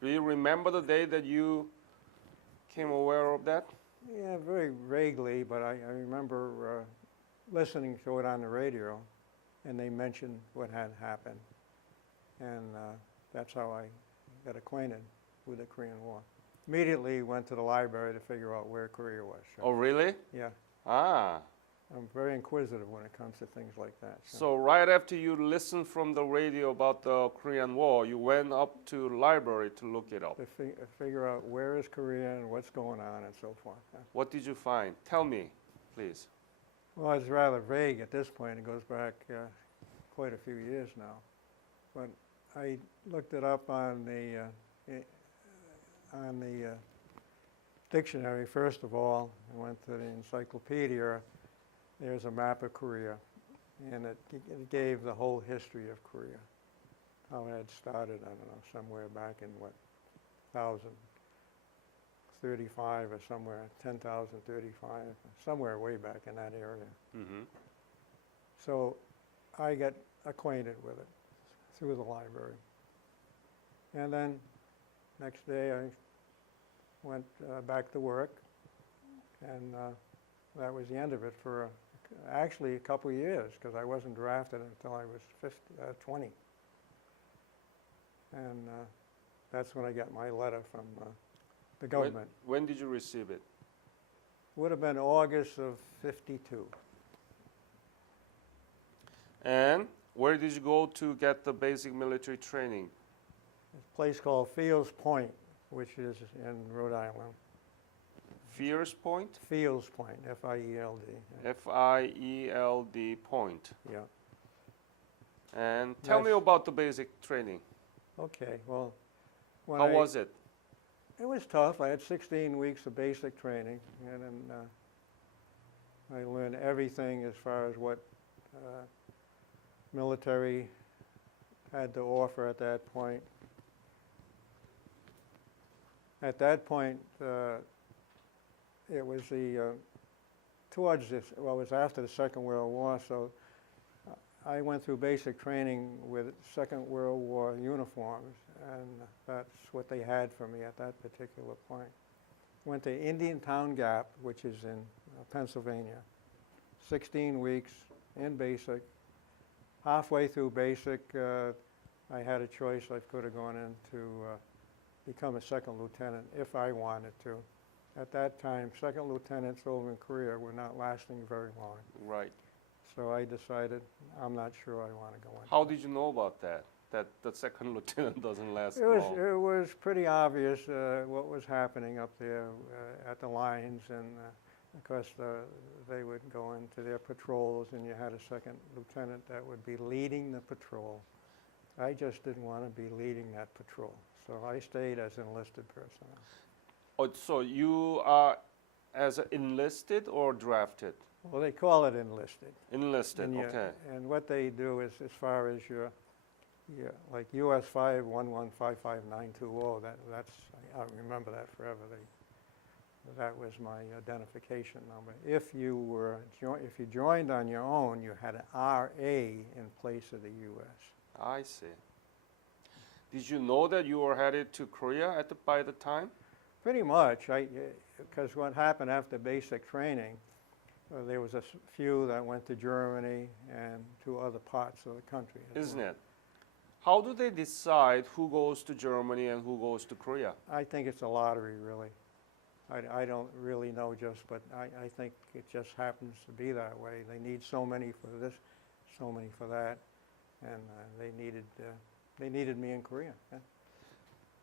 Do you remember the day that you came aware of that? Yeah, very vaguely, but I remember listening to it on the radio, and they mentioned what had happened. And that's how I got acquainted with the Korean War. Immediately went to the library to figure out where Korea was. So, Oh, really? yeah, Ah. I'm very inquisitive when it comes to things like that. So right after you listened from the radio about the Korean War, you went up to the library to look it up. To figure out where is Korea and what's going on and so forth. What did you find? Tell me, please. Well, it's rather vague at this point. It goes back quite a few years now. But I looked it up on the dictionary first of all. I went to the encyclopedia. There's a map of Korea, and it gave the whole history of Korea, how it had started, I don't know, somewhere back in what, 1035 or somewhere, 10,035, somewhere way back in that area. Mm-hmm. So I got acquainted with it through the library. And then next day I went back to work, and that was the end of it for actually a couple of years, because I wasn't drafted until I was 20. And that's when I got my letter from the government. When did you receive it? Would have been August of '52. And where did you go to get the basic military training? A place called Fields Point, which is in Rhode Island. Fierce Point? Fields Point, F-I-E-L-D. F-I-E-L-D Point. Yeah. And tell me about the basic training. Okay, well, How was it? It was tough. I had 16 weeks of basic training, and then I learned everything as far as what military had to offer at that point. At that point, it was towards this, well, it was after the Second World War, so I went through basic training with Second World War uniforms, and that's what they had for me at that particular point. Went to Indiantown Gap, which is in Pennsylvania. 16 weeks in basic. Halfway through basic, I had a choice. I could have gone in to become a second lieutenant if I wanted to. At that time, second lieutenants over in Korea were not lasting very long. Right. So I decided I'm not sure I want to go in. How did you know about that? That the second lieutenant doesn't last It long? was pretty obvious what was happening up there at the lines, and of course they would go into their patrols, and you had a second lieutenant that would be leading the patrol. I just didn't want to be leading that patrol, so I stayed as enlisted personnel. Oh, so you are as enlisted or drafted? Well, they call it enlisted. Enlisted, okay. And what they do is, as far as your like US 5115592, that's I remember that forever. That was my identification number. If you joined on your own, you had an RA in place of the US. I see. Did you know that you were headed to Korea by the time? Pretty much, because what happened after basic training, there was a few that went to Germany and to other parts of the country. Isn't it? How do they decide who goes to Germany and who goes to Korea? I think it's a lottery, really. I don't really know but I think it just happens to be that way. They need so many for this, so many for that, and they needed me in Korea. Yeah.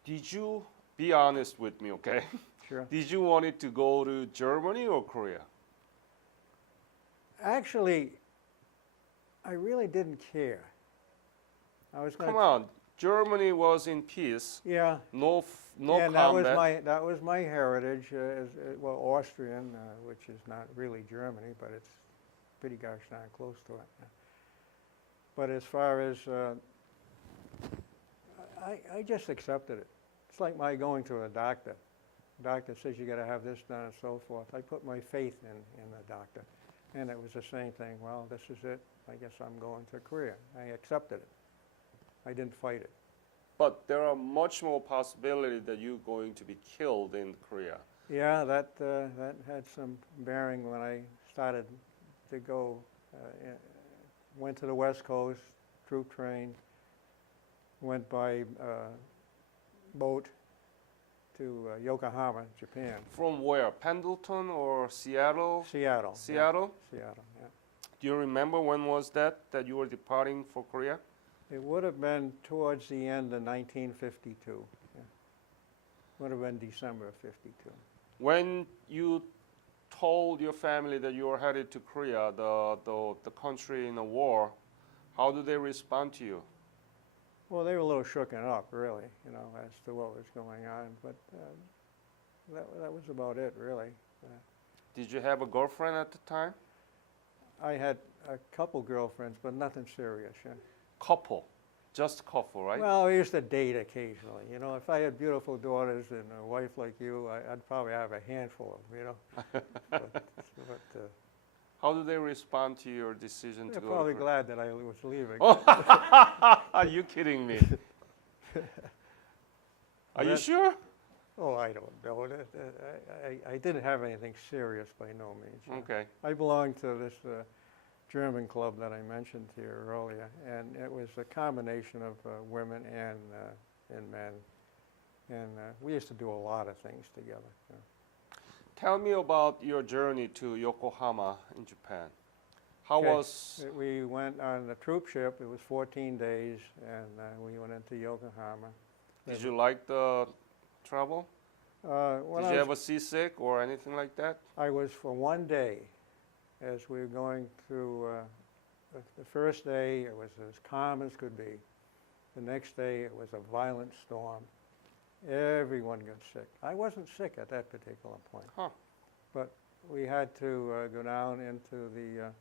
Did you, be honest with me, okay? Sure. Did you want it to go to Germany or Korea? Actually, I really didn't care. I was going Come on, Germany was in peace. Yeah. No and combat. that was my heritage, well, Austrian, which is not really Germany, but it's pretty gosh darn close to it. But as far as, I just accepted it. It's like my going to a doctor. The doctor says you got to have this done and so forth. I put my faith in the doctor. And it was the same thing. Well, this is it. I guess I'm going to Korea. I accepted it. I didn't fight it. But there are much more possibility that you're going to be killed in Korea. Yeah, that had some bearing when I started to go. Went to the West Coast, troop train, went by boat to Yokohama, Japan. From where? Pendleton or Seattle? Seattle. Seattle? Yeah. Seattle, yeah. Do you remember when was that you were departing for Korea? It would have been towards the end of 1952. Yeah. Would have been December of 52. When you told your family that you were headed to Korea, the country in a war, how did they respond to you? Well, they were a little shooken up, really, as to what was going on. But that was about it, really. Did you have a girlfriend at the time? I had a couple girlfriends, but nothing serious. Yeah. Couple, just couple, right? Well, I used to date occasionally. If I had beautiful daughters and a wife like you, I'd probably have a handful of them. but How did they respond to your decision to they're go? probably glad that I was leaving. Oh, are you kidding me? Are you sure? Oh, I don't know. I didn't have anything serious by no means. Okay. I belonged to this German club that I mentioned to you earlier, and it was a combination of women and men, and we used to do a lot of things together. Tell me about your journey to Yokohama in Japan. How Okay. was? We went on the troop ship. It was 14 days, and we went into Yokohama. Did you like the travel? When Did you ever seasick or anything like that? I was for one day, as we were going through. The first day, it was as calm as could be. The next day, it was a violent storm. Everyone got sick. I wasn't sick at that particular point. Huh. But we had to go down into the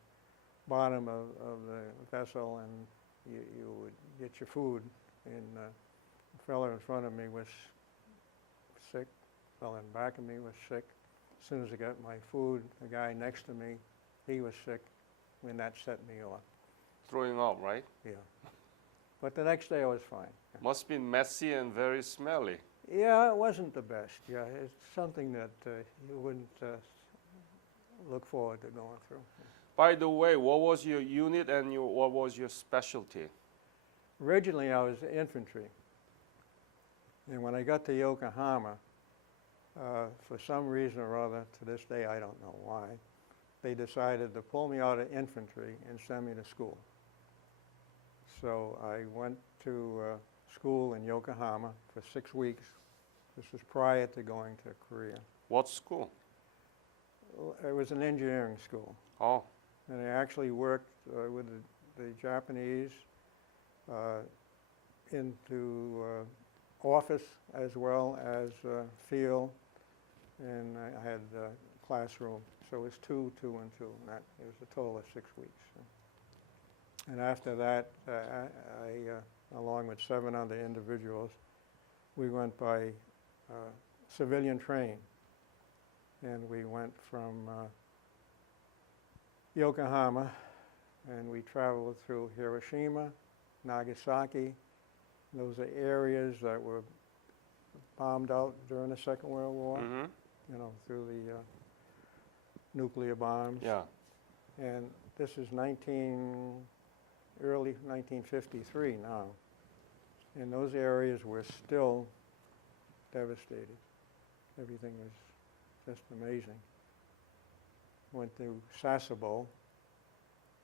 bottom of the vessel, and you would get your food. And the fellow in front of me was sick. The fellow in back of me was sick. As soon as I got my food, the guy next to me, he was sick, and that set me off. Throwing up, right? Yeah. But the next day I was fine. Must be messy and very smelly. Yeah, it wasn't the best. Yeah, it's something that you wouldn't look forward to going through. By the way, what was your unit and what was your specialty? Originally, I was infantry. And when I got to Yokohama, for some reason or other, to this day I don't know why, they decided to pull me out of infantry and send me to school. So I went to school in Yokohama for 6 weeks. This was prior to going to Korea. What school? It was an engineering school. Oh, And I actually worked with the Japanese into office as well as field, and I had a classroom. So it was 2, 2, and 2. And that, it was a total of 6 weeks. And after that, I along with 7 other individuals, we went by civilian train, and we went from Yokohama, and we traveled through Hiroshima, Nagasaki. Those are areas that were bombed out during the Second World War, through the nuclear bombs. yeah. And this is early 1953 now. And those areas were still devastated. Everything was just amazing. Went to Sasebo,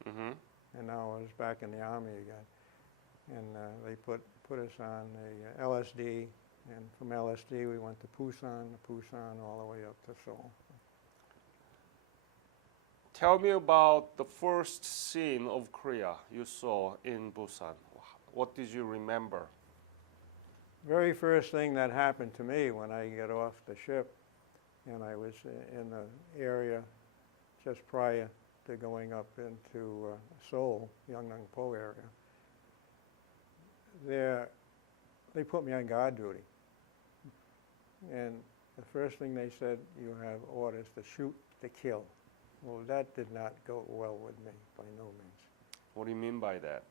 and now I was back in the Army again. And they put us on the LSD, and from LSD we went to Pusan all the way up to Seoul. Tell me about the first scene of Korea you saw in Busan. What did you remember? Very first thing that happened to me when I got off the ship, and I was in the area just prior to going up into Seoul, Yeongnam-po area. There, they put me on guard duty, and the first thing they said, you have orders to shoot to kill. Well, that did not go well with me, by no means. What do you mean by that?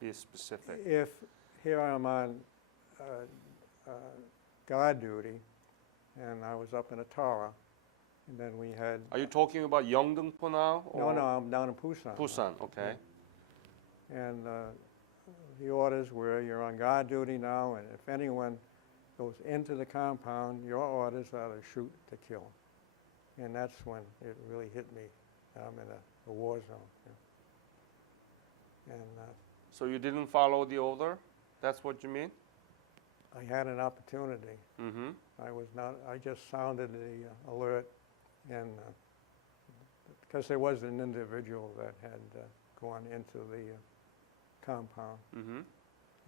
Be specific. If here I'm on guard duty, and I was up in Atara, and then we had. Are you talking about Yeongdeungpo now? No, no, I'm down in Pusan. Busan, okay. And the orders were you're on guard duty now, and if anyone goes into the compound, your orders are to shoot to kill. And that's when it really hit me. I'm in a war zone. And So you didn't follow the order? That's what you mean? I had an opportunity. Mm-hmm. I just sounded the alert, and because there was an individual that had gone into the compound, Mm-hmm.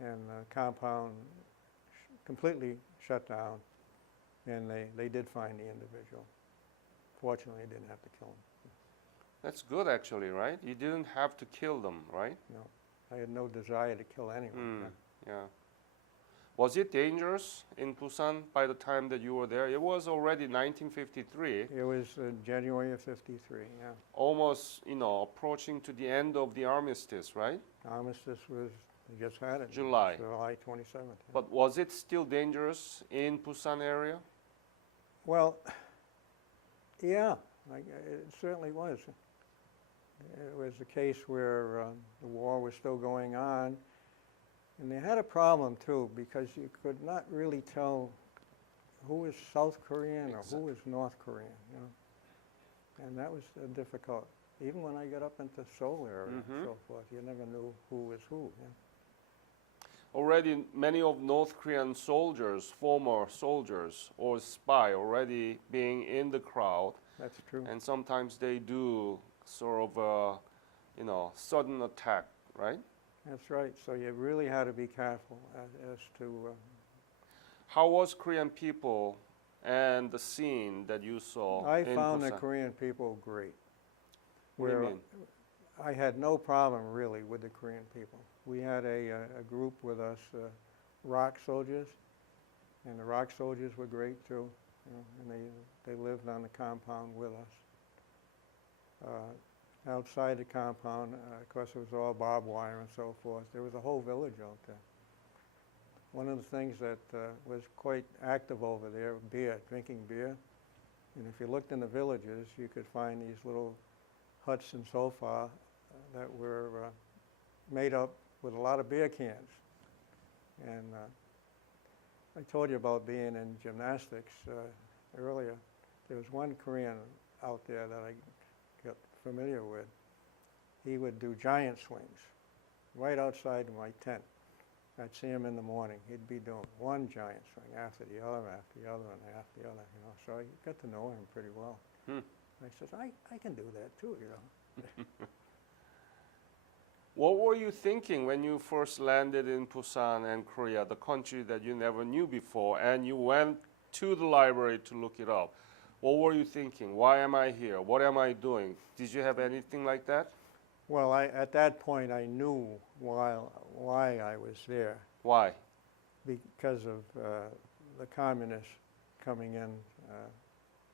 and the compound completely shut down, and they did find the individual. Fortunately, they didn't have to kill him. That's good, actually, right? You didn't have to kill them, right? No, I had no desire to kill anyone. Yeah. Was it dangerous in Busan by the time that you were there? It was already 1953. It was January of '53. Yeah, Almost, approaching to the end of the armistice, right? armistice was we just had it. July. July 27th. But was it still dangerous in Busan area? Well, yeah, it certainly was. It was a case where the war was still going on, and they had a problem too because you could not really tell who was South Korean or who was North Korean, and that was difficult. Even when I got up into Seoul area and so forth, you never knew who was who. Yeah. Already many of North Korean soldiers, former soldiers or spy already being in the crowd. That's true. And sometimes they do sort of sudden attack, right? That's right. So you really had to be careful as to. How was Korean people and the scene that you saw I in found the Busan? Korean people great. What do you mean? I had no problem really with the Korean people. We had a group with us, rock soldiers, and the rock soldiers were great too. And they lived on the compound with us. Outside the compound, of course, it was all barbed wire and so forth. There was a whole village out there. One of the things that was quite active over there, drinking beer. And if you looked in the villages, you could find these little huts and so far that were made up with a lot of beer cans. And I told you about being in gymnastics earlier. There was one Korean out there that I got familiar with. He would do giant swings right outside my tent. I'd see him in the morning. He'd be doing one giant swing after the other, after the other, and after the other. So I got to know him pretty well. I said, I can do that too, What were you thinking when you first landed in Busan and Korea, the country that you never knew before, and you went to the library to look it up? What were you thinking? Why am I here? What am I doing? Did you have anything like that? Well, at that point, I knew why I was there. Why? Because of the communists coming in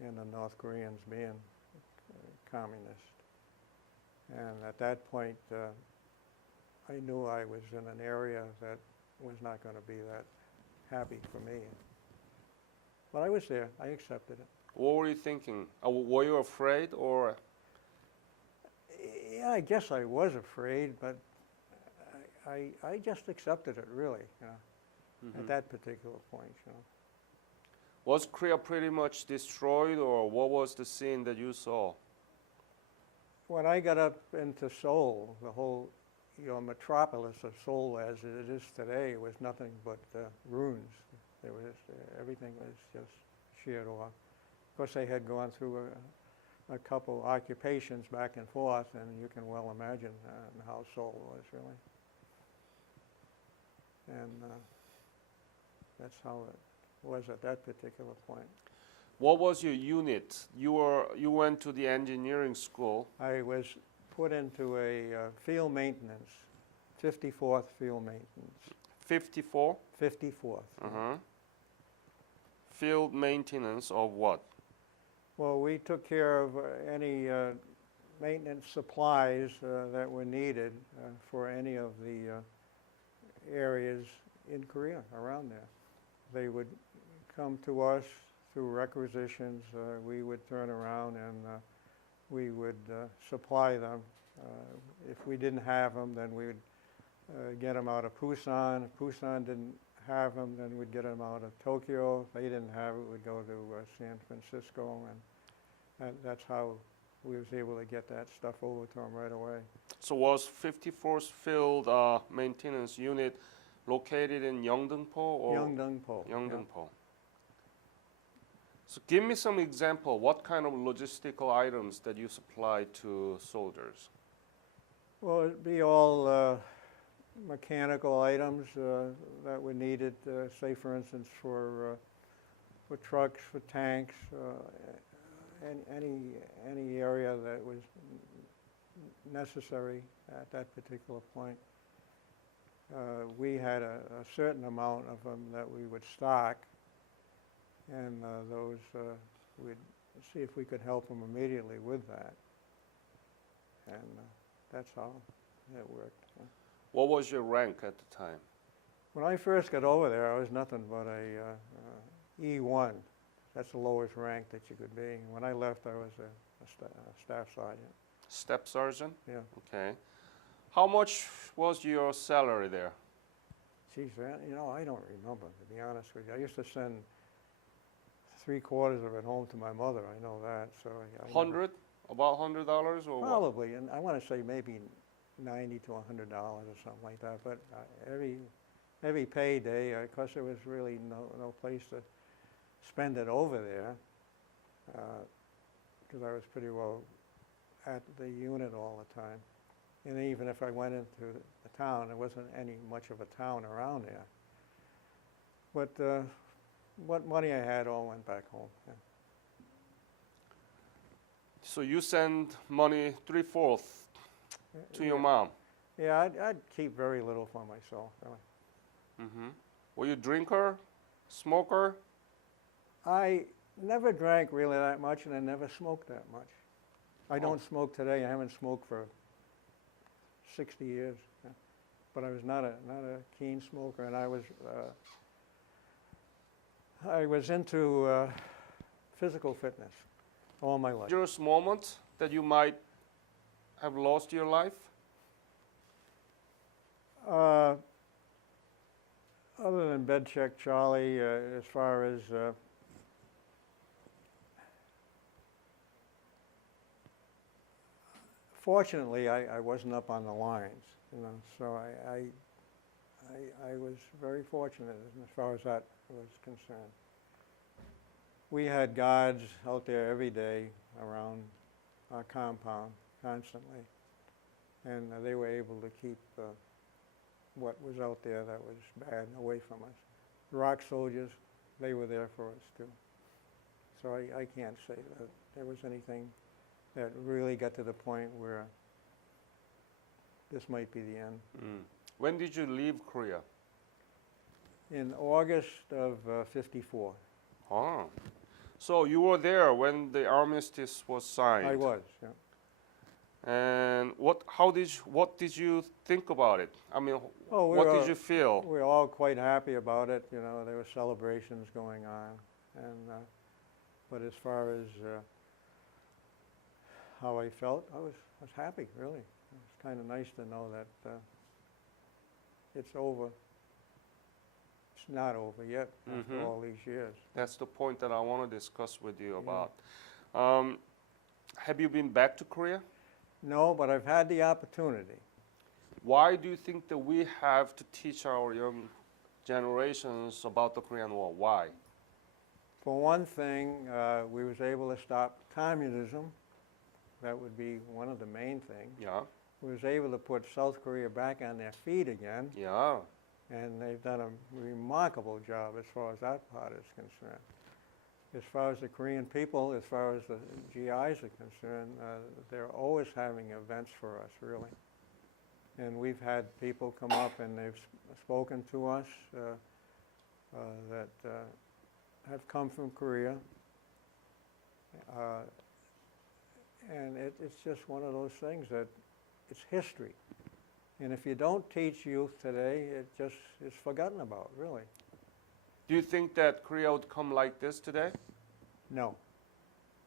and the North Koreans being communist. And at that point, I knew I was in an area that was not going to be that happy for me. But I was there. I accepted it. What were you thinking? Were you afraid or? Yeah, I guess I was afraid, but I just accepted it, really, at that particular point. Was Korea pretty much destroyed, or what was the scene that you saw? When I got up into Seoul, the whole metropolis of Seoul as it is today was nothing but ruins. Everything was just sheared off. Of course, they had gone through a couple occupations back and forth, and you can well imagine how Seoul was, really. And that's how it was at that particular point. What was your unit? You went to the engineering school. I was put into a field maintenance, 54th field maintenance. 54? 54th. Field maintenance of what? Well, we took care of any maintenance supplies that were needed for any of the areas in Korea, around there. They would come to us through requisitions. We would turn around and we would supply them. If we didn't have them, then we would get them out of Pusan. If Pusan didn't have them, then we'd get them out of Tokyo. If they didn't have it, we'd go to San Francisco, and that's how we was able to get that stuff over to them right away. So was 54th Field Maintenance Unit located in Yeongdeungpo or Yeongdeungpo. Yeongdeungpo? So give me some example. What kind of logistical items that you supply to soldiers? Well, it'd be all mechanical items that were needed, say for instance for trucks, for tanks, any area that was necessary at that particular point. We had a certain amount of them that we would stock, and those we'd see if we could help them immediately with that, and that's how it worked. What was your rank at the time? When I first got over there, I was nothing but a E1. That's the lowest rank that you could be. When I left, I was a staff sergeant. Step sergeant? Yeah. Okay. How much was your salary there? Geez, I don't remember, to be honest with you. I used to send 3/4 of it home to my mother. I know that. So About $100 or what? probably, and I want to say maybe $90 to $100 or something like that. But every payday, because there was really no place to spend it over there, because I was pretty well at the unit all the time. And even if I went into the town, there wasn't any much of a town around there. But what money I had all went back home. Yeah. So you send money 3/4 to your mom? Yeah, I'd keep very little for myself, really. Mm-hmm. Were you a drinker, smoker? I never drank really that much, and I never smoked that much. I don't smoke today. I haven't smoked for 60 years. Yeah. But I was not a keen smoker, and I was into physical fitness all my life. Dangerous moment that you might have lost your life? Other than Bed Check Charlie, as far as fortunately, I wasn't up on the lines, so I was very fortunate as far as that was concerned. We had guards out there every day around our compound constantly, and they were able to keep what was out there that was bad away from us. Rock soldiers, they were there for us too. So I can't say that there was anything that really got to the point where this might be the end. Mm. When did you leave Korea? In August of '54. Oh. So you were there when the armistice was signed. I was, yeah. And what did you think about it? I mean, Oh, what did you feel? We were all quite happy about it. There were celebrations going on, and but as far as how I felt, I was happy. Really, it was kind of nice to know that it's over. It's not over yet after all these years. That's the point that I want to discuss with you about. Have you been back to Korea? No, but I've had the opportunity. Why do you think that we have to teach our young generations about the Korean War? Why? For one thing, we was able to stop communism. That would be one of the main things. Yeah, We was able to put South Korea back on their feet again, yeah. and they've done a remarkable job as far as that part is concerned. As far as the Korean people, as far as the GIs are concerned, they're always having events for us, really. And we've had people come up and they've spoken to us that have come from Korea. And it's just one of those things that it's history. And if you don't teach youth today, it just is forgotten about, really. Do you think that Korea would come like this today? No,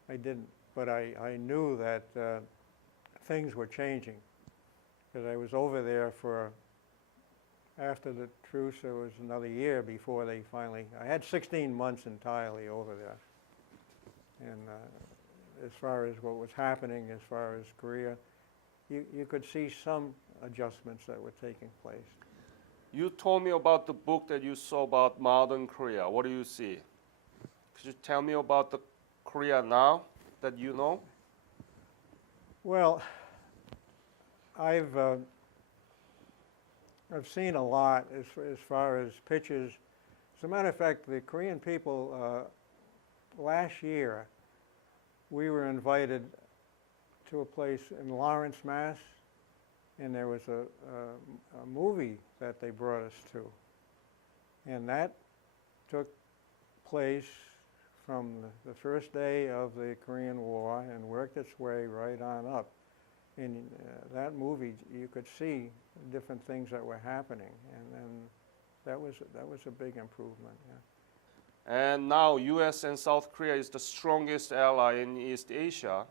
I didn't. But I knew that things were changing, because I was over there for, after the truce, there was another year before they finally, I had 16 months entirely over there. And as far as what was happening, as far as Korea, you could see some adjustments that were taking place. You told me about the book that you saw about modern Korea. What do you see? Could you tell me about the Korea now that you know? Well, I've seen a lot as far as pictures. As a matter of fact, the Korean people, last year, we were invited to a place in Lawrence, Mass., and there was a movie that they brought us to. And that took place from the first day of the Korean War and worked its way right on up. In that movie, you could see different things that were happening, and that was a big improvement. Yeah. And now U.S. and South Korea is the strongest ally in East Asia,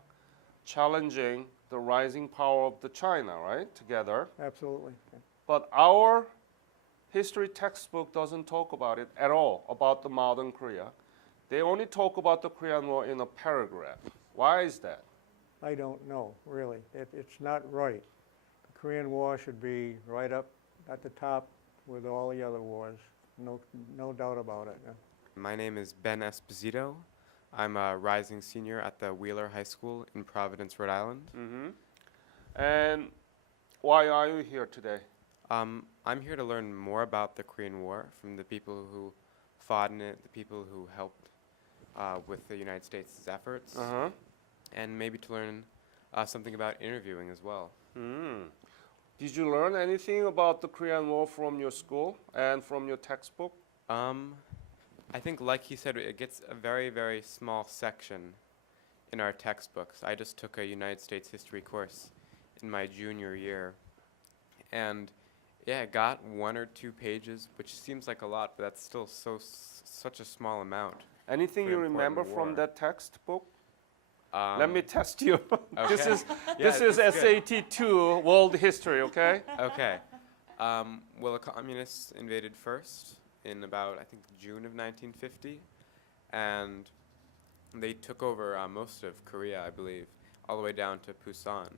challenging the rising power of the China, right? Together. Absolutely. Yeah. But our history textbook doesn't talk about it at all, about the modern Korea. They only talk about the Korean War in a paragraph. Why is that? I don't know, really. It's not right. The Korean War should be right up at the top with all the other wars. No doubt about it. Yeah. My name is Ben Esposito. I'm a rising senior at the Wheeler High School in Providence, Rhode Island. Mm-hmm. And why are you here today? I'm here to learn more about the Korean War from the people who fought in it, the people who helped with the United States' efforts, Uh-huh. and maybe to learn something about interviewing as well. Mm. Did you learn anything about the Korean War from your school and from your textbook? I think, like he said, it gets a very, very small section in our textbooks. I just took a United States history course in my junior year, and yeah, it got 1 or 2 pages, which seems like a lot, but that's still such a small amount. Anything For you important remember from war. that textbook? Let me test you. This okay. is Yeah, this is that's good. SAT 2 world history, okay? Okay. Well, the communists invaded first in about, I think, June of 1950, and they took over most of Korea, I believe, all the way down to Pusan.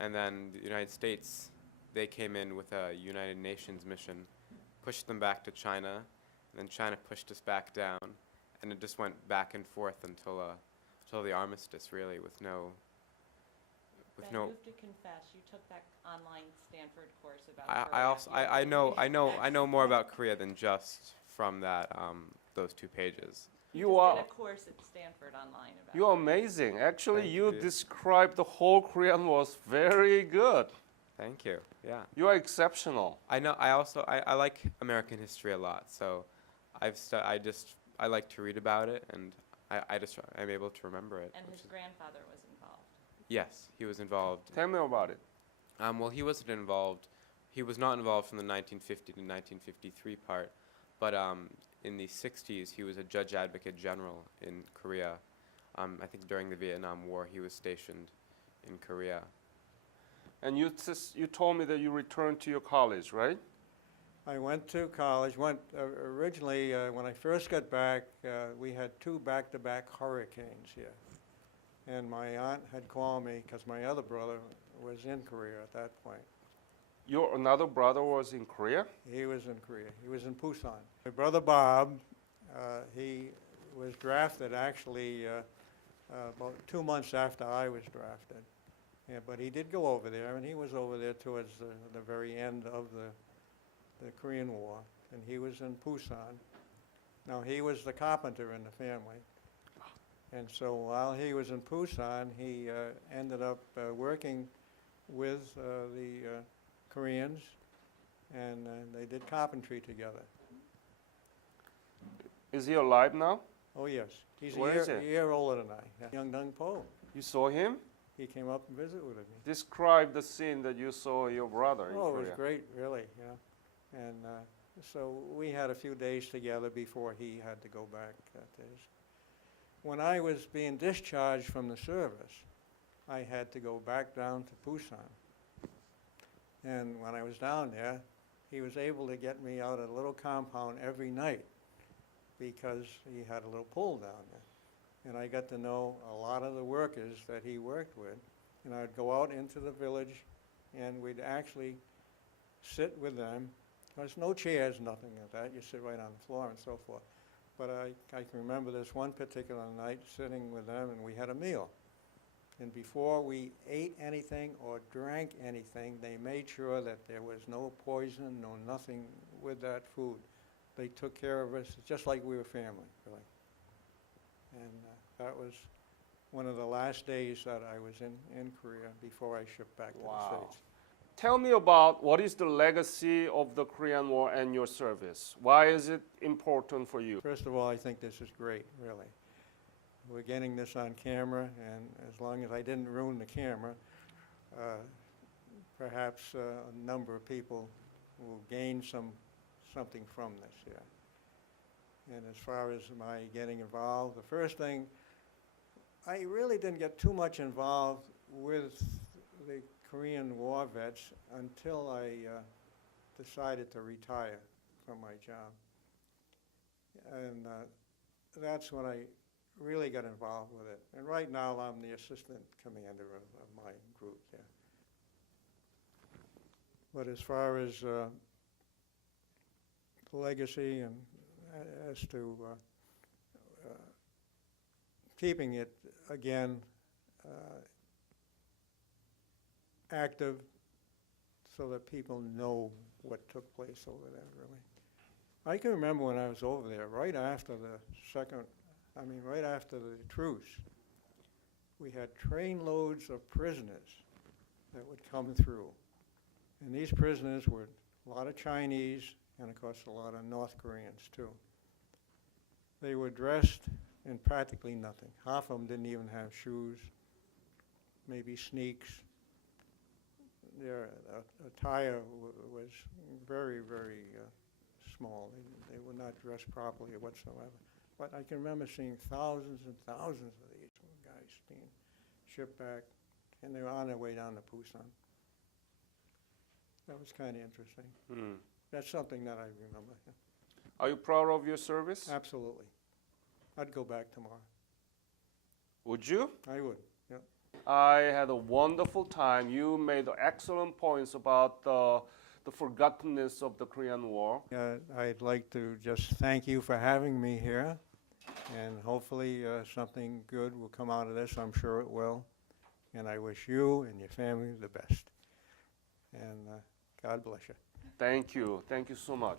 And then the United States, they came in with a United Nations mission, pushed them back to China, and then China pushed us back down, and it just went back and forth until the armistice, really, with no. Ben, you have to confess, you took that online Stanford course about I Korea. also You I know more about Korea than just from that those 2 pages. You just are did a course at Stanford online about you're Korea. amazing. Actually, Thank you you. described the whole Korean War very good. Thank you. Yeah. You are exceptional. I know. I like American history a lot, so I like to read about it, and I'm able to remember it. And which his is- grandfather was involved. Yes, he was involved. Tell me about it. Well, he wasn't involved. He was not involved from the 1950 to 1953 part, but in the 60s, he was a judge advocate general in Korea. I think during the Vietnam War, he was stationed in Korea. And you told me that you returned to your college, right? I went to college. Originally, when I first got back, we had 2 back-to-back hurricanes here. And my aunt had called me because my other brother was in Korea at that point. Your another brother was in Korea? He was in Korea. He was in Pusan. My brother Bob, he was drafted actually about 2 months after I was drafted. Yeah, but he did go over there, and he was over there towards the very end of the Korean War, and he was in Pusan. Now, he was the carpenter in the family. And so while he was in Pusan, he ended up working with the Koreans, and they did carpentry together. Is he alive now? Oh, yes. He's Where is he? a year older than I. Yeah. Young Dung Po. You saw him? he came up and visited with me. Describe the scene that you saw your brother in Oh, it Korea. was great, really, yeah. And so we had a few days together before he had to go back to his. When I was being discharged from the service, I had to go back down to Pusan. And when I was down there, he was able to get me out of a little compound every night because he had a little pool down there. And I got to know a lot of the workers that he worked with. And I'd go out into the village and we'd actually sit with them. There's no chairs, nothing like that. You sit right on the floor and so forth. But I can remember this one particular night sitting with them and we had a meal. And before we ate anything or drank anything, they made sure that there was no poison, no nothing with that food. They took care of us just like we were family, really. And that was one of the last days that I was in Korea before I shipped back to the States. Tell me about what is the legacy of the Korean War and your service. Why is it important for you? First of all, I think this is great, really. We're getting this on camera, and as long as I didn't ruin the camera, perhaps a number of people will gain something from this here. And as far as my getting involved, the first thing, I really didn't get too much involved with the Korean War vets until I decided to retire from my job. And that's when I really got involved with it. And right now I'm the assistant commander of my group there. But as far as the legacy and as to keeping it, again, active so that people know what took place over there, really. I can remember when I was over there, right after the truce, we had trainloads of prisoners that would come through. And these prisoners were a lot of Chinese and, of course, a lot of North Koreans, too. They were dressed in practically nothing. Half of them didn't even have shoes, maybe sneaks. Their attire was very, very small. They were not dressed properly whatsoever. But I can remember seeing thousands and thousands of these guys being shipped back, and they were on their way down to Pusan. That was kind of interesting. That's something that I remember. Are you proud of your service? Absolutely. I'd go back tomorrow. Would you? I would, yeah. I had a wonderful time. You made excellent points about the forgottenness of the Korean War. I'd like to just thank you for having me here, and hopefully something good will come out of this. I'm sure it will. And I wish you and your family the best. And God bless you. Thank you. Thank you so much.